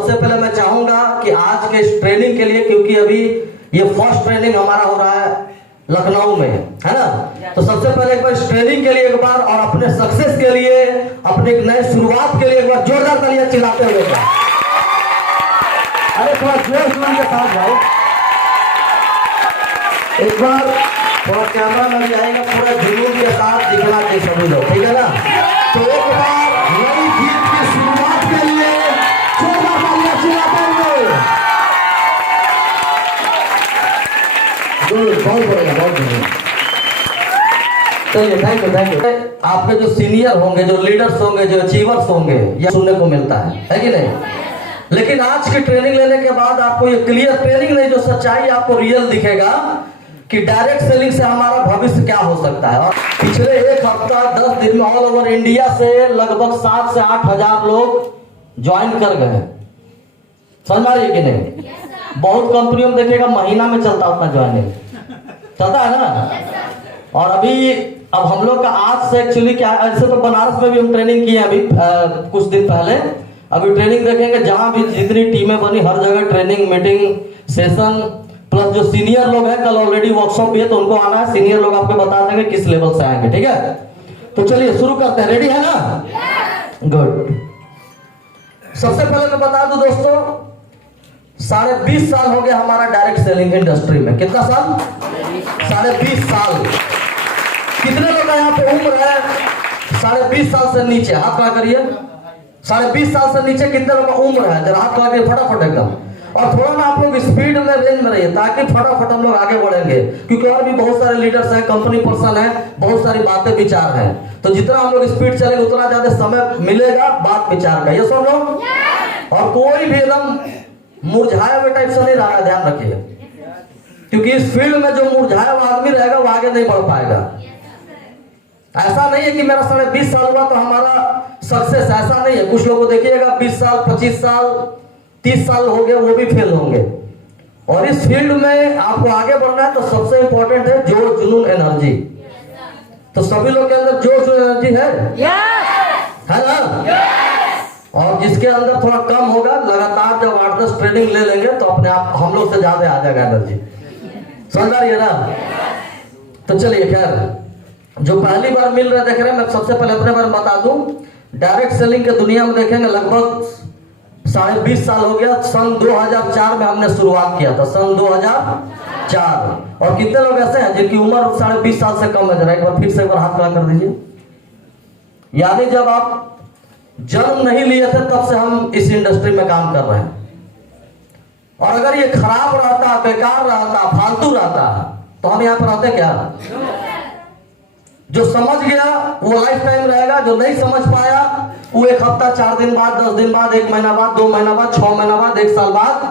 सबसे पहले मैं चाहूंगा कि आज के इस ट्रेनिंग के लिए, क्योंकि अभी ये फर्स्ट ट्रेनिंग हमारा हो रहा है लखनऊ में, है ना, तो सबसे पहले एक बार इस ट्रेनिंग के लिए एक बार और अपने सक्सेस के लिए, अपने एक नए शुरुआत के लिए एक बार जोरदार तालियां चिल्लाते हुए। अरे थोड़ा जोर जोर के साथ भाई, एक बार थोड़ा कैमरा में भी आएगा, पूरा जुनून के साथ दिखना चाहिए सभी लोग, ठीक है ना। तो एक बार नई जीत की शुरुआत के लिए जोरदार तालियां चिल्लाते हुए। बहुत बढ़िया, बहुत बढ़िया। चलिए, थैंक यू। आपके जो सीनियर होंगे, जो लीडर्स होंगे, जो अचीवर्स होंगे, यह सुनने को मिलता है कि नहीं। लेकिन आज की ट्रेनिंग लेने के बाद आपको ये क्लियर ट्रेनिंग नहीं, जो सच्चाई आपको रियल दिखेगा कि डायरेक्ट सेलिंग से हमारा भविष्य क्या हो सकता है। और पिछले एक हफ्ता 10 दिन में ऑल ओवर इंडिया से लगभग 7 से 8 हजार लोग ज्वाइन कर गए। समझ आ रही है कि नहीं। बहुत कंपनियों में देखिएगा महीना में चलता उतना ज्वाइनिंग चलता है ना। और अभी अब हम लोग का आज से एक्चुअली क्या है, ऐसे तो बनारस में भी हम ट्रेनिंग किए अभी कुछ दिन पहले। अभी ट्रेनिंग देखेंगे जहां भी जितनी टीमें बनी हर जगह ट्रेनिंग मीटिंग सेशन, प्लस जो सीनियर लोग हैं कल ऑलरेडी वर्कशॉप भी है तो उनको आना है। सीनियर लोग आपको बता देंगे किस लेवल से आएंगे, ठीक है। तो चलिए शुरू करते हैं, रेडी है ना। गुड। सबसे पहले मैं बता दूं दोस्तों, 20.5 साल हो गया हमारा डायरेक्ट सेलिंग इंडस्ट्री में। कितना साल? 20.5 साल। कितने लोग यहाँ पे उम्र है 20.5 साल से नीचे? हाथ खड़ा करिए। 20.5 साल से नीचे कितने लोग का उम्र है? जरा हाथ खड़ा करिए फटाफट एकदम। और थोड़ा ना आप लोग स्पीड में रेंज में रहिए ताकि फटाफट हम लोग आगे बढ़ेंगे, क्योंकि और भी बहुत सारे लीडर्स हैं, कंपनी पर्सन है, बहुत सारी बातें विचार हैं। तो जितना हम लोग स्पीड चलेंगे उतना ज्यादा समय मिलेगा बात विचार का। ये सब लोग, और कोई भी एकदम मुरझाया हुए टाइप से नहीं रहा, ध्यान रखिए, क्योंकि इस फील्ड में जो मुरझाया हुआ आदमी रहेगा वो आगे नहीं बढ़ पाएगा। ऐसा नहीं है कि मेरा 20.5 साल हुआ तो हमारा सक्सेस, ऐसा नहीं है। कुछ लोगों को देखिएगा 20 साल 25 साल 30 साल हो गए, वो भी फेल होंगे। और इस फील्ड में आपको आगे बढ़ना है तो सबसे इंपॉर्टेंट है जोश जुनून एनर्जी। तो सभी लोग के अंदर जोश एनर्जी है ना। और जिसके अंदर थोड़ा कम होगा, लगातार जब 8-10 ट्रेनिंग ले लेंगे तो अपने आप हम लोग से ज्यादा आ जाएगा एनर्जी। समझ आ रही है ना। तो चलिए, खैर जो पहली बार मिल रहे देख रहे हैं, मैं सबसे पहले अपने बारे में बता दूं। डायरेक्ट सेलिंग के दुनिया में देखेंगे लगभग 20.5 साल हो गया। सन 2004 में हमने शुरुआत किया था, सन 2004। और कितने लोग ऐसे हैं जिनकी उम्र 20.5 साल से कम है? जरा एक बार फिर से एक बार हाथ खड़ा कर दीजिए। यानी जब आप जन्म नहीं लिए थे तब से हम इस इंडस्ट्री में काम कर रहे हैं। और अगर ये खराब रहता, बेकार रहता, फालतू रहता तो हम यहाँ पर रहते क्या? जो समझ गया वो लाइफ टाइम रहेगा, जो नहीं समझ पाया वो 1 हफ्ता 4 दिन बाद 10 दिन बाद 1 महीना बाद 2 महीना बाद 6 महीना बाद 1 साल बाद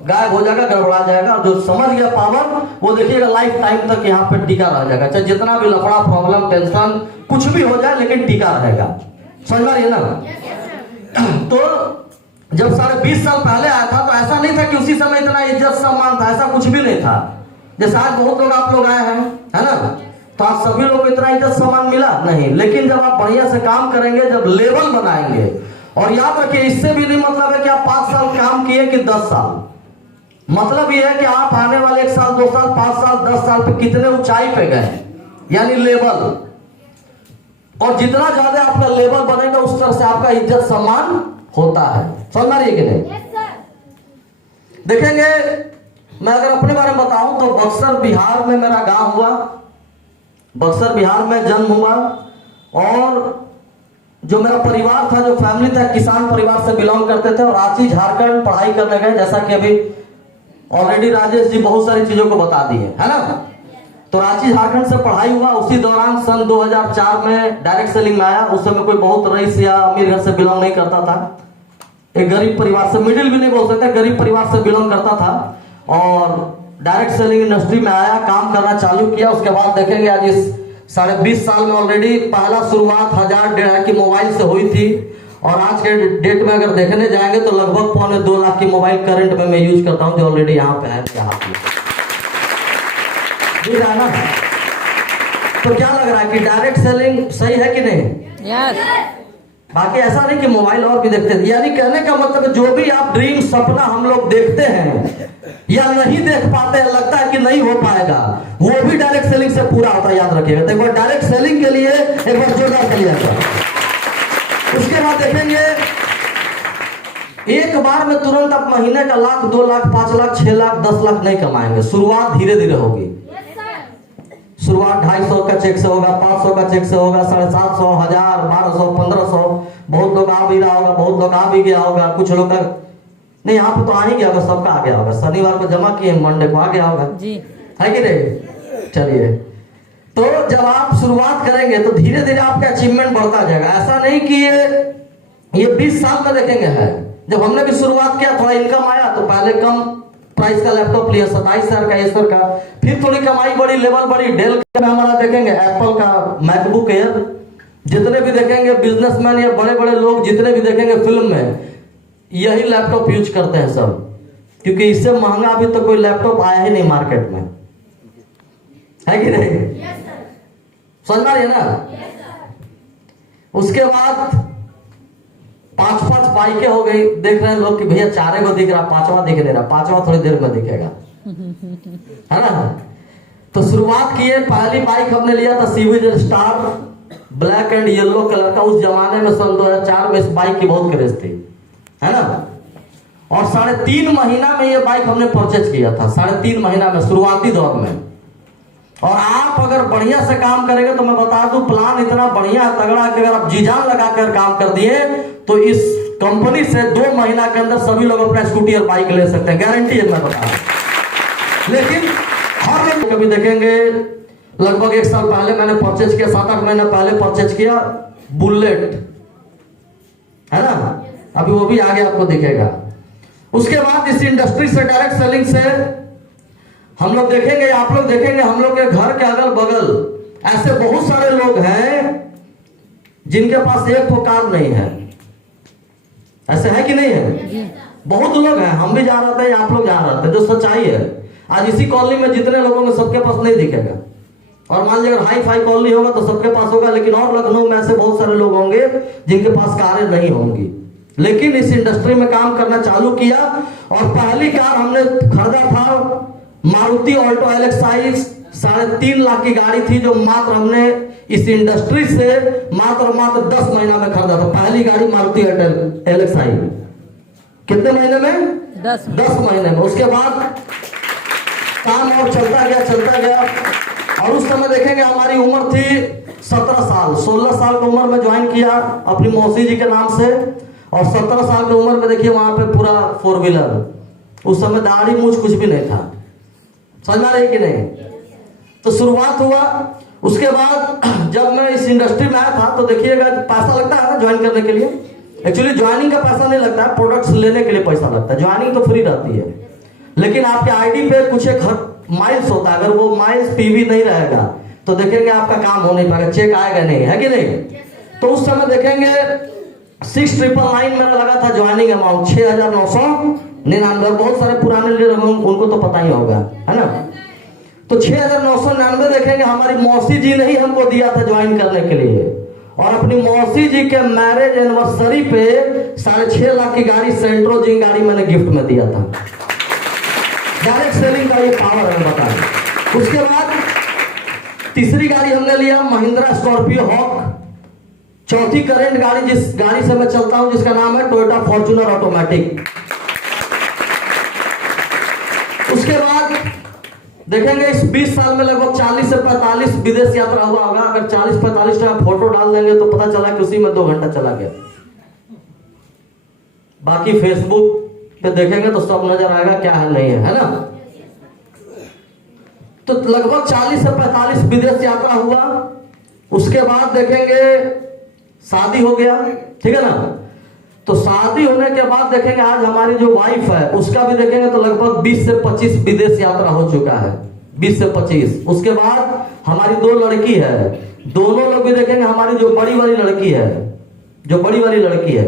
गायब हो जाएगा, गड़बड़ा जाएगा। जो समझ गया पावर वो देखिएगा लाइफ टाइम तक यहाँ पे टिका रह जाएगा, चाहे जितना भी लफड़ा प्रॉब्लम टेंशन कुछ भी हो जाए, लेकिन टिका रहेगा। समझ रही है ना। तो जब 20.5 साल पहले आया था तो ऐसा नहीं था कि उसी समय इतना इज्जत सम्मान था, ऐसा कुछ भी नहीं था। जैसे आज बहुत लोग आप लोग आए हैं, है ना, तो आज सभी लोग को इतना इज्जत सम्मान मिला नहीं। लेकिन जब आप बढ़िया से काम करेंगे, जब लेवल बनाएंगे, और याद रखिए इससे भी नहीं मतलब है कि आप 5 साल काम किए कि 10 साल। मतलब यह है कि आप आने वाले 1 साल 2 साल 5 साल 10 साल पे कितने ऊंचाई पे गए, यानी लेवल। और जितना ज्यादा आपका लेवल बनेगा उस तरह से आपका इज्जत सम्मान होता है। समझ आ रही है कि नहीं। देखेंगे मैं अगर अपने बारे में बताऊं तो बक्सर बिहार में मेरा गांव हुआ, बक्सर बिहार में जन्म हुआ। और जो मेरा परिवार था, जो फैमिली था, किसान परिवार से बिलोंग करते थे। और रांची झारखंड पढ़ाई करने गए, जैसा कि अभी ऑलरेडी राजेश जी बहुत सारी चीजों को बता दी है ना। तो रांची झारखंड से पढ़ाई हुआ। उसी दौरान सन 2004 में डायरेक्ट सेलिंग में आया। उस समय कोई बहुत रईस या अमीर घर से बिलोंग नहीं करता था, एक गरीब परिवार से, मिडिल भी नहीं बोल सकते, गरीब परिवार से बिलोंग करता था। और डायरेक्ट सेलिंग इंडस्ट्री में आया, काम करना चालू किया। उसके बाद देखेंगे आज इस 20.5 साल में ऑलरेडी पहला शुरुआत 1000-1500 की मोबाइल से हुई थी। और आज के डेट में अगर देखने जाएंगे तो लगभग 2.25 लाख की मोबाइल करंट में मैं यूज करता हूं, जो ऑलरेडी यहाँ पे है। ना तो क्या लग रहा है कि डायरेक्ट सेलिंग सही है कि नहीं? बाकी ऐसा नहीं कि मोबाइल और भी देखते थे। यानी कहने का मतलब जो भी आप ड्रीम सपना हम लोग देखते हैं या नहीं देख पाते हैं, लगता है कि नहीं हो पाएगा, वो भी डायरेक्ट सेलिंग से पूरा होता है, याद रखिएगा। तो एक बार डायरेक्ट सेलिंग के लिए एक बार जोरदार चलिएगा। उसके बाद देखेंगे एक बार में तुरंत आप महीने का 1 लाख 2 लाख 5 लाख 6 लाख 10 लाख नहीं कमाएंगे। शुरुआत धीरे धीरे होगी। शुरुआत 250 का चेक से होगा, 500 का चेक से होगा, 750, 1000, 1200, 1500। बहुत लोग आ भी रहा होगा, बहुत लोग आ भी गया होगा, कुछ लोग का नहीं, यहाँ पे तो आ ही गया होगा, सबका आ गया होगा। शनिवार को जमा किए, मंडे को आ गया होगा जी, है कि नहीं? चलिए, तो जब आप शुरुआत करेंगे तो धीरे धीरे आपका अचीवमेंट बढ़ता जाएगा। ऐसा नहीं कि ये 20 साल में देखेंगे है। जब हमने भी शुरुआत किया, थोड़ा इनकम आया तो पहले कम प्राइस का लैपटॉप लिया, 27,000 का, एसर का। फिर थोड़ी कमाई बढ़ी, लेवल बढ़ी। डेल का हमारा देखेंगे, एप्पल का मैकबुक एयर, जितने भी देखेंगे बिजनेसमैन या बड़े बड़े लोग जितने भी देखेंगे फिल्म में, यही लैपटॉप यूज करते हैं सब, क्योंकि इससे महंगा अभी तो कोई लैपटॉप आया ही नहीं मार्केट में, है कि नहीं? समझ में ना? उसके बाद 5-5 बाइकें हो गई। देख रहे हैं लोग कि भैया 4 को दिख रहा, 5वां दिख नहीं रहा। 5वां थोड़ी देर में दिखेगा, है ना? तो शुरुआत की है, पहली बाइक हमने लिया था CVs star, black and yellow colour का। उस जमाने में सन 2004 में इस बाइक की बहुत क्रेज थी, है ना? और 3.5 महीना में ये बाइक हमने परचेज किया था, 3.5 महीना में, शुरुआती दौर में। और आप अगर बढ़िया से काम करेंगे तो मैं बता दूं, प्लान इतना बढ़िया तगड़ा कि अगर आप जी जान लगाकर काम कर दिए तो इस कंपनी से 2 महीना के अंदर सभी लोग अपना स्कूटी और बाइक ले सकते हैं, गारंटी है, मैं बता दूं। लेकिन हर लोग कभी देखेंगे, लगभग 1 साल पहले मैंने परचेज किया, 7-8 महीना पहले परचेज किया बुलेट, है ना? अभी वो भी आगे आपको दिखेगा। उसके बाद इस इंडस्ट्री से, डायरेक्ट सेलिंग से हम लोग देखेंगे, आप लोग देखेंगे, हम लोग के घर के अगल बगल ऐसे बहुत सारे लोग हैं जिनके पास एक तो कार नहीं है। ऐसे है कि नहीं है? बहुत लोग हैं, हम भी जा रहे थे, आप लोग जा रहे थे, जो सच्चाई है। आज इसी कॉलोनी में जितने लोगों को सबके पास नहीं दिखेगा। और मान लीजिए अगर हाई फाई कॉलोनी होगा तो सबके पास होगा, लेकिन और लखनऊ में ऐसे बहुत सारे लोग होंगे जिनके पास कारें नहीं होंगी। लेकिन इस इंडस्ट्री में काम करना चालू किया और पहली कार हमने खरीदा था मारुति ऑल्टो एलेक्साइज। 3.5 लाख की गाड़ी थी, जो मात्र हमने इस इंडस्ट्री से मात्र 10 महीना में खरीदा था। पहली गाड़ी मारुति एलेक्साइज। कितने महीने में? 10 महीने में। उसके बाद काम और चलता गया। और उस समय देखेंगे हमारी उम्र थी 17 साल। 16 साल की उम्र में ज्वाइन किया अपनी मौसी जी के नाम से, और 17 साल की उम्र में देखिए वहां पे पूरा 4 व्हीलर। उस समय दाढ़ी मूछ कुछ भी नहीं था, समझ रहे कि नहीं? तो शुरुआत हुआ। उसके बाद जब मैं इस इंडस्ट्री में आया था तो देखिएगा, पैसा लगता है ना ज्वाइन करने के लिए। एक्चुअली ज्वाइनिंग का पैसा नहीं लगता है, प्रोडक्ट्स लेने के लिए पैसा लगता है। ज्वाइनिंग तो फ्री रहती है, लेकिन आपके आईडी पे कुछ एक माइल्स होता है। अगर वो माइल्स पीवी नहीं रहेगा तो देखेंगे आपका काम हो नहीं पाएगा, चेक आएगा नहीं, है कि नहीं? तो उस समय देखेंगे 6,999 मेरा लगा था ज्वाइनिंग अमाउंट, 6,999। बहुत सारे पुराने लीडर उनको तो पता ही होगा, है ना? तो 6,999 देखेंगे हमारी मौसी जी ने ही हमको दिया था ज्वाइन करने के लिए। और अपनी मौसी जी के मैरिज एनिवर्सरी पे 6.5 लाख की गाड़ी, सेंट्रो जी गाड़ी मैंने गिफ्ट में दिया था। डायरेक्ट सेलिंग का ये पावर है, बता। उसके बाद तीसरी गाड़ी हमने लिया महिंद्रा स्कॉर्पियो हॉक। चौथी करेंट गाड़ी, जिस गाड़ी से मैं चलता हूं, जिसका नाम है टोयोटा फॉर्च्यूनर ऑटोमेटिक। उसके बाद देखेंगे इस 20 साल में लगभग 40 से 45 विदेश यात्रा हुआ होगा। अगर 40-45 का फोटो डाल देंगे तो पता चला कि उसी में 2 घंटा चला गया। बाकी फेसबुक पे देखेंगे तो सब नजर आएगा क्या है नहीं है ना? तो लगभग 40 से 45 विदेश यात्रा हुआ। उसके बाद देखेंगे शादी हो गया, ठीक है ना? तो शादी होने के बाद देखेंगे आज हमारी जो वाइफ है उसका भी देखेंगे तो लगभग 20 से 25 विदेश यात्रा हो चुका है, 20 से 25। उसके बाद हमारी 2 लड़की है, दोनों लोग भी देखेंगे हमारी जो बड़ी वाली लड़की है,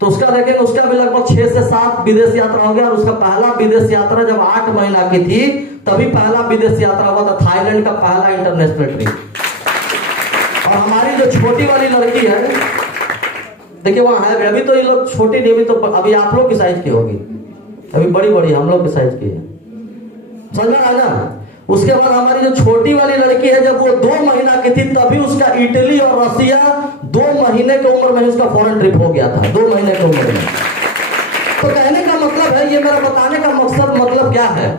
तो उसका देखेंगे उसका भी लगभग 6 से 7 विदेश यात्रा हो गया। और उसका पहला विदेश यात्रा जब 8 महीना की थी तभी पहला विदेश यात्रा हुआ था, थाईलैंड का पहला इंटरनेशनल ट्रिप। और हमारी जो छोटी वाली लड़की है देखिए वहाँ है, अभी तो ये लोग छोटी नहीं, अभी तो अभी आप लोग की साइज की होगी, अभी बड़ी बड़ी हम लोग की साइज की है, समझ में आया ना। उसके बाद हमारी जो छोटी वाली लड़की है, जब वो 2 महीना की थी तभी उसका इटली और रसिया 2 महीने की उम्र में उसका फॉरेन ट्रिप हो गया था, 2 महीने की उम्र में। तो कहने का मतलब है, ये मेरा बताने का मकसद मतलब क्या है।